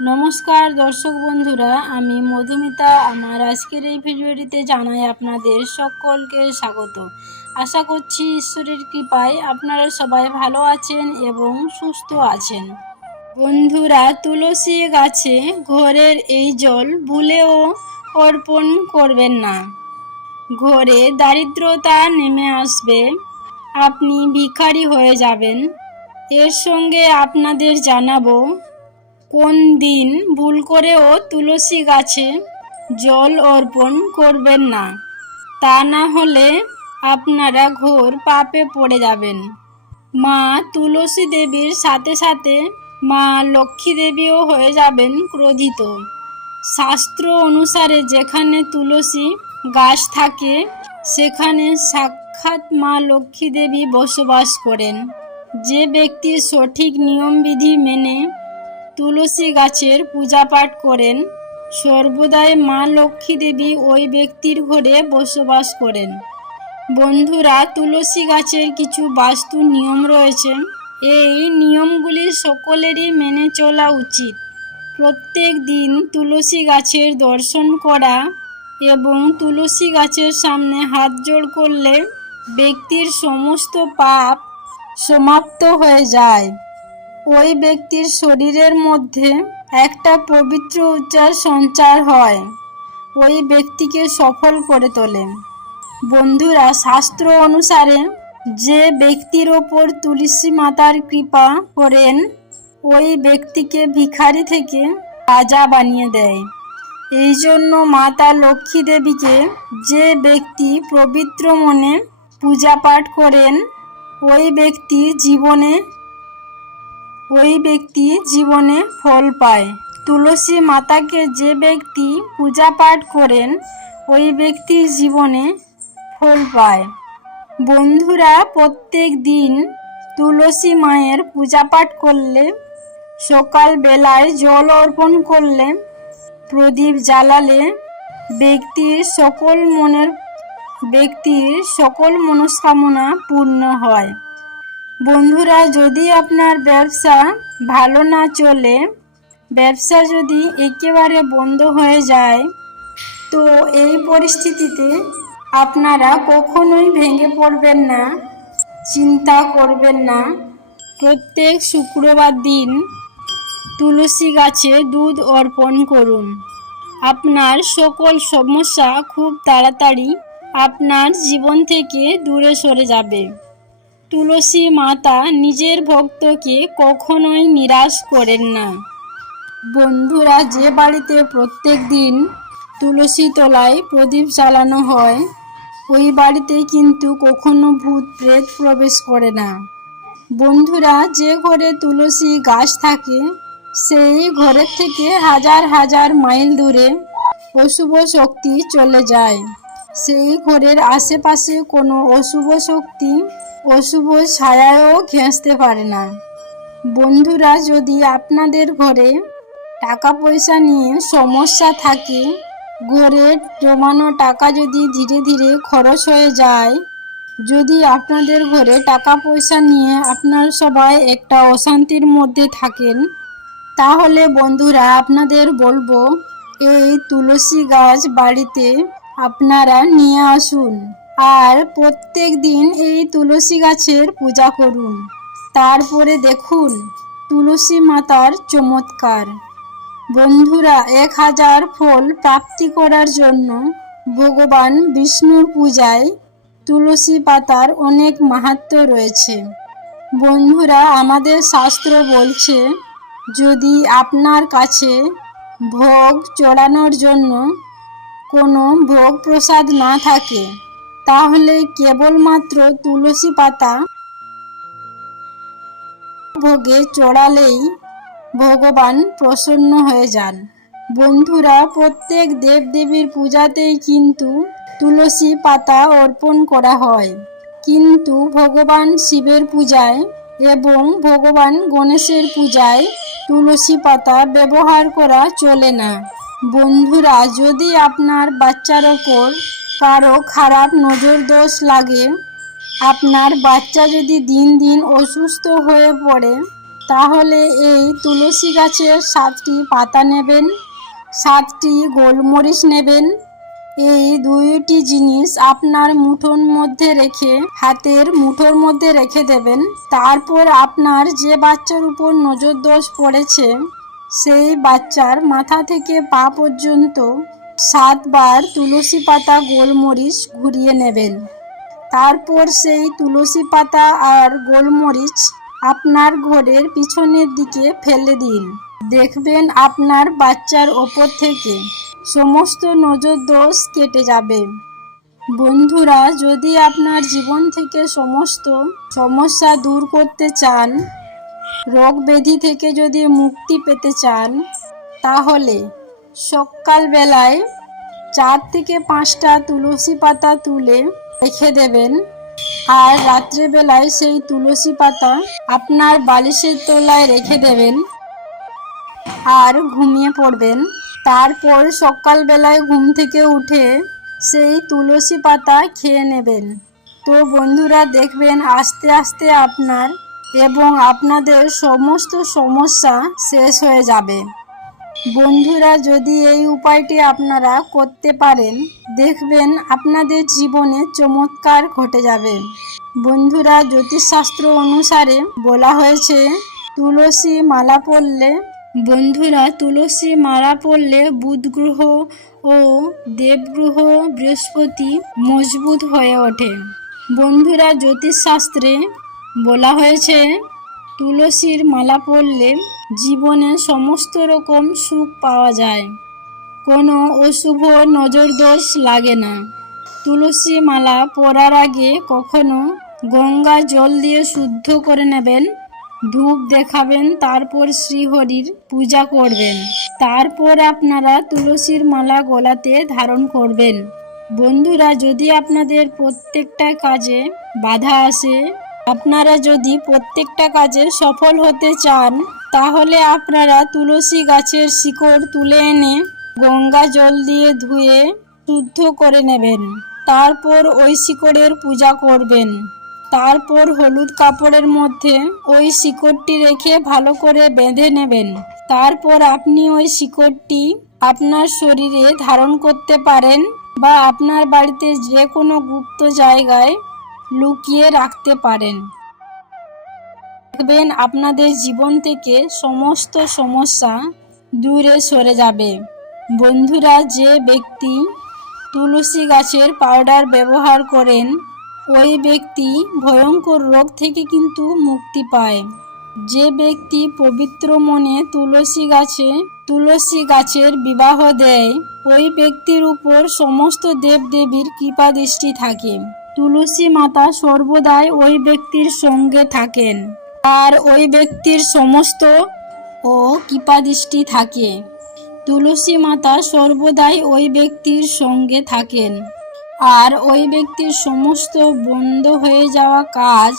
নমস্কার দর্শক বন্ধুরা, আমি মধুমিতা। আমার আজকের এই ভিডিওটিতে জানাই আপনাদের সকলকে স্বাগত। আশা করছি ঈশ্বরের কৃপায় আপনারা সবাই ভালো আছেন এবং সুস্থ আছেন। বন্ধুরা, তুলসী গাছে ঘরের এই জল ভুলেও অর্পণ করবেন না। ঘরে দারিদ্রতা নেমে আসবে, আপনি ভিখারি হয়ে যাবেন। এর সঙ্গে আপনাদের জানাবো কোন দিন ভুল করেও তুলসী গাছে জল অর্পণ করবেন না, তা না হলে আপনারা ঘোর পাপে পড়ে যাবেন। মা তুলসী দেবীর সাথে সাথে মা লক্ষ্মী দেবীও হয়ে যাবেন ক্রোধিত। শাস্ত্র অনুসারে যেখানে তুলসী গাছ থাকে সেখানে সাক্ষাৎ মা লক্ষ্মী দেবী বসবাস করেন। যে ব্যক্তি সঠিক নিয়মবিধি মেনে তুলসী গাছের পূজা পাঠ করেন, সর্বদাই মা লক্ষ্মী দেবী ওই ব্যক্তির ঘরে বসবাস করেন। বন্ধুরা, তুলসী গাছের কিছু বাস্তু নিয়ম রয়েছে। এই নিয়মগুলি সকলেরই মেনে চলা উচিত। প্রত্যেক দিন তুলসী গাছের দর্শন করা এবং তুলসী গাছের সামনে হাত জোড় করলে ব্যক্তির সমস্ত পাপ সমাপ্ত হয়ে যায়। ওই ব্যক্তির শরীরের মধ্যে একটা পবিত্র ঊর্জার সঞ্চার হয়, ওই ব্যক্তিকে সফল করে তোলে। বন্ধুরা, শাস্ত্র অনুসারে যে ব্যক্তির ওপর তুলসী মাতার কৃপা করেন ওই ব্যক্তিকে ভিখারি থেকে রাজা বানিয়ে দেয়। এই জন্য মাতা লক্ষ্মী দেবীকে যে ব্যক্তি পবিত্র মনে পূজা পাঠ করেন ওই ব্যক্তি জীবনে ফল পায়। তুলসী মাতাকে যে ব্যক্তি পূজা পাঠ করেন ওই ব্যক্তি জীবনে ফল পায়। বন্ধুরা, প্রত্যেক দিন তুলসী মায়ের পূজা পাঠ করলে, সকাল বেলায় জল অর্পণ করলে, প্রদীপ জ্বালালে ব্যক্তির সকল মনস্কামনা পূর্ণ হয়। বন্ধুরা, যদি আপনার ব্যবসা ভালো না চলে, ব্যবসা যদি একেবারে বন্ধ হয়ে যায়, তো এই পরিস্থিতিতে আপনারা কখনোই ভেঙে পড়বেন না, চিন্তা করবেন না। প্রত্যেক শুক্রবার দিন তুলসী গাছে দুধ অর্পণ করুন। আপনার সকল সমস্যা খুব তাড়াতাড়ি আপনার জীবন থেকে দূরে সরে যাবে। তুলসী মাতা নিজের ভক্তকে কখনোই নিরাশ করেন না। বন্ধুরা, যে বাড়িতে প্রত্যেক দিন তুলসী তলায় প্রদীপ জ্বালানো হয় ওই বাড়িতে কিন্তু কখনো ভূত প্রেত প্রবেশ করে না। বন্ধুরা, যে ঘরে তুলসী গাছ থাকে সেই ঘরের থেকে হাজার হাজার মাইল দূরে অশুভ শক্তি চলে যায়। সেই ঘরের আশেপাশে কোনো অশুভ শক্তি অশুভ ছায়াও ঘেঁষতে পারে না। বন্ধুরা, যদি আপনাদের ঘরে টাকা পয়সা নিয়ে সমস্যা থাকে, ঘরে জমানো টাকা যদি ধীরে ধীরে খরচ হয়ে যায়, যদি আপনাদের ঘরে টাকা পয়সা নিয়ে আপনার সবাই একটা অশান্তির মধ্যে থাকেন, তাহলে বন্ধুরা আপনাদের বলবো এই তুলসী গাছ বাড়িতে আপনারা নিয়ে আসুন আর প্রত্যেক দিন এই তুলসী গাছের পূজা করুন। তারপরে দেখুন তুলসী মাতার চমৎকার। বন্ধুরা, 1000 ফল প্রাপ্তি করার জন্য ভগবান বিষ্ণুর পূজায় তুলসী পাতার অনেক মাহাত্ম্য রয়েছে। বন্ধুরা, আমাদের শাস্ত্র বলছে যদি আপনার কাছে ভোগ চড়ানোর জন্য কোনো ভোগ প্রসাদ না থাকে, তাহলে কেবলমাত্র তুলসী পাতা ভোগে চড়ালেই ভগবান প্রসন্ন হয়ে যান। বন্ধুরা, প্রত্যেক দেবদেবীর পূজাতেই কিন্তু তুলসী পাতা অর্পণ করা হয়, কিন্তু ভগবান শিবের পূজায় এবং ভগবান গণেশের পূজায় তুলসী পাতা ব্যবহার করা চলে না। বন্ধুরা, যদি আপনার বাচ্চার ওপর কারো খারাপ নজর দোষ লাগে, আপনার বাচ্চা যদি দিন দিন অসুস্থ হয়ে পড়ে, তাহলে এই তুলসী গাছের 7টি পাতা নেবেন, 7টি গোলমরিচ নেবেন। এই 2টি জিনিস আপনার মুঠোর মধ্যে রেখে হাতের মুঠোর মধ্যে রেখে দেবেন। তারপর আপনার যে বাচ্চার উপর নজর দোষ পড়েছে সেই বাচ্চার মাথা থেকে পা পর্যন্ত 7 বার তুলসী পাতা গোলমরিচ ঘুরিয়ে নেবেন। তারপর সেই তুলসী পাতা আর গোলমরিচ আপনার ঘরের পিছনের দিকে ফেলে দিন। দেখবেন আপনার বাচ্চার ওপর থেকে সমস্ত নজর দোষ কেটে যাবে। বন্ধুরা, যদি আপনার জীবন থেকে সমস্ত সমস্যা দূর করতে চান, রোগ ব্যাধি থেকে যদি মুক্তি পেতে চান, তাহলে সকালবেলায় 4 থেকে 5টা তুলসী পাতা তুলে রেখে দেবেন। আর রাত্রেবেলায় সেই তুলসী পাতা আপনার বালিশের তলায় রেখে দেবেন আর ঘুমিয়ে পড়বেন। তারপর সকালবেলায় ঘুম থেকে উঠে সেই তুলসী পাতা খেয়ে নেবেন। তো বন্ধুরা, দেখবেন আস্তে আস্তে আপনার এবং আপনাদের সমস্ত সমস্যা শেষ হয়ে যাবে। বন্ধুরা, যদি এই উপায়টি আপনারা করতে পারেন, দেখবেন আপনাদের জীবনে চমৎকার ঘটে যাবে। বন্ধুরা, জ্যোতিষশাস্ত্র অনুসারে বলা হয়েছে তুলসী মালা পরলে বুধ গ্রহ ও দেবগ্রহ বৃহস্পতি মজবুত হয়ে ওঠে। বন্ধুরা, জ্যোতিষশাস্ত্রে বলা হয়েছে তুলসীর মালা পরলে জীবনে সমস্ত রকম সুখ পাওয়া যায়, কোনো অশুভ নজর দোষ লাগে না। তুলসী মালা পরার আগে কখনো গঙ্গা জল দিয়ে শুদ্ধ করে নেবেন, ধূপ দেখাবেন, তারপর শ্রীহরির পূজা করবেন। তারপর আপনারা তুলসীর মালা গলাতে ধারণ করবেন। বন্ধুরা, যদি আপনাদের প্রত্যেকটা কাজে বাধা আসে, আপনারা যদি প্রত্যেকটা কাজে সফল হতে চান, তাহলে আপনারা তুলসী গাছের শিকড় তুলে এনে গঙ্গা জল দিয়ে ধুয়ে শুদ্ধ করে নেবেন। তারপর ওই শিকড়ের পূজা করবেন। তারপর হলুদ কাপড়ের মধ্যে ওই শিকড়টি রেখে ভালো করে বেঁধে নেবেন। তারপর আপনি ওই শিকড়টি আপনার শরীরে ধারণ করতে পারেন বা আপনার বাড়িতে যে কোনো গুপ্ত জায়গায় লুকিয়ে রাখতে পারেন। দেখবেন আপনাদের জীবন থেকে সমস্ত সমস্যা দূরে সরে যাবে। বন্ধুরা, যে ব্যক্তি তুলসী গাছের পাউডার ব্যবহার করেন, ওই ব্যক্তি ভয়ঙ্কর রোগ থেকে কিন্তু মুক্তি পায়। যে ব্যক্তি পবিত্র মনে তুলসী গাছের বিবাহ দেয়, ওই ব্যক্তির উপর সমস্ত দেবদেবীর কৃপা দৃষ্টি থাকে। তুলসী মাতা সর্বদাই ওই ব্যক্তির সঙ্গে থাকেন আর ওই ব্যক্তির সমস্ত কৃপা দৃষ্টি থাকে। তুলসী মাতা সর্বদাই ওই ব্যক্তির সঙ্গে থাকেন আর ওই ব্যক্তির সমস্ত বন্ধ হয়ে যাওয়া কাজ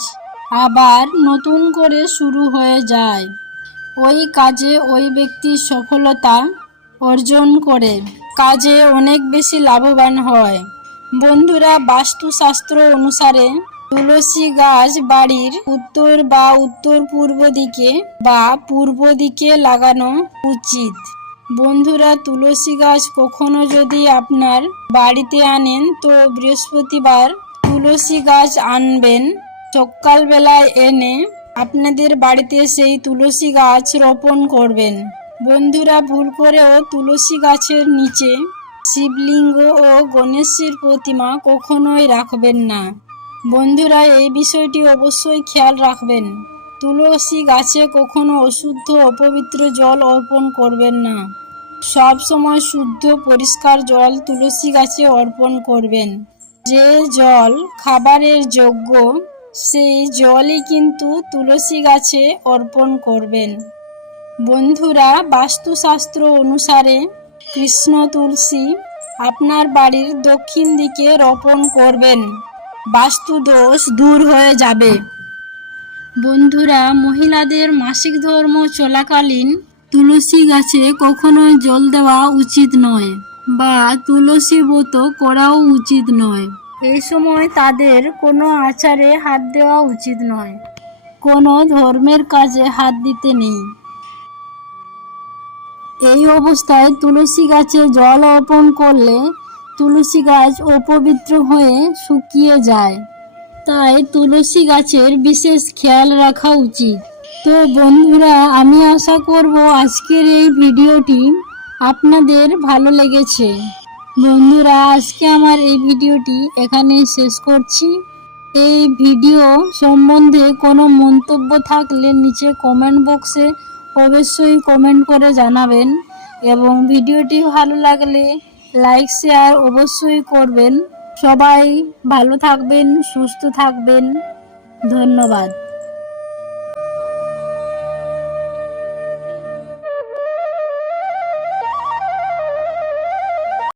আবার নতুন করে শুরু হয়ে যায়। ওই কাজে ওই ব্যক্তি সফলতা অর্জন করে কাজে অনেক বেশি লাভবান হয়। বন্ধুরা, বাস্তুশাস্ত্র অনুসারে তুলসী গাছ বাড়ির উত্তর বা উত্তর পূর্ব দিকে বা পূর্ব দিকে লাগানো উচিত। বন্ধুরা, তুলসী গাছ কখনো যদি আপনার বাড়িতে আনেন, তো বৃহস্পতিবার তুলসী গাছ আনবেন। সকালবেলায় এনে আপনাদের বাড়িতে সেই তুলসী গাছ রোপণ করবেন। বন্ধুরা, ভুল করেও তুলসী গাছের নিচে শিবলিঙ্গ ও গণেশের প্রতিমা কখনোই রাখবেন না। বন্ধুরা, এই বিষয়টি অবশ্যই খেয়াল রাখবেন। তুলসী গাছে কখনো অশুদ্ধ অপবিত্র জল অর্পণ করবেন না। সব সময় শুদ্ধ পরিষ্কার জল তুলসী গাছে অর্পণ করবেন। যে জল খাবারের যোগ্য, সেই জলই কিন্তু তুলসী গাছে অর্পণ করবেন। বন্ধুরা, বাস্তুশাস্ত্র অনুসারে কৃষ্ণ তুলসী আপনার বাড়ির দক্ষিণ দিকে রোপণ করবেন। বাস্তু দোষ দূর হয়ে যাবে। বন্ধুরা, মহিলাদের মাসিক ধর্ম চলাকালীন তুলসী গাছে কখনোই জল দেওয়া উচিত নয় বা তুলসী ব্রত করাও উচিত নয়। এই সময় তাদের কোনো আচারে হাত দেওয়া উচিত নয়। কোনো ধর্মের কাজে হাত দিতে নেই। এই অবস্থায় তুলসী গাছে জল অর্পণ করলে তুলসী গাছ অপবিত্র হয়ে শুকিয়ে যায়, তাই তুলসী গাছের বিশেষ খেয়াল রাখা উচিত। তো বন্ধুরা, আমি আশা করব আজকের এই ভিডিওটি আপনাদের ভালো লেগেছে। বন্ধুরা, আজকে আমার এই ভিডিওটি এখানে শেষ করছি। এই ভিডিও সম্বন্ধে কোনো মন্তব্য থাকলে নিচে কমেন্ট বক্সে অবশ্যই কমেন্ট করে জানাবেন এবং ভিডিওটি ভালো লাগলে লাইক শেয়ার অবশ্যই করবেন। সবাই ভালো থাকবেন, সুস্থ থাকবেন। ধন্যবাদ।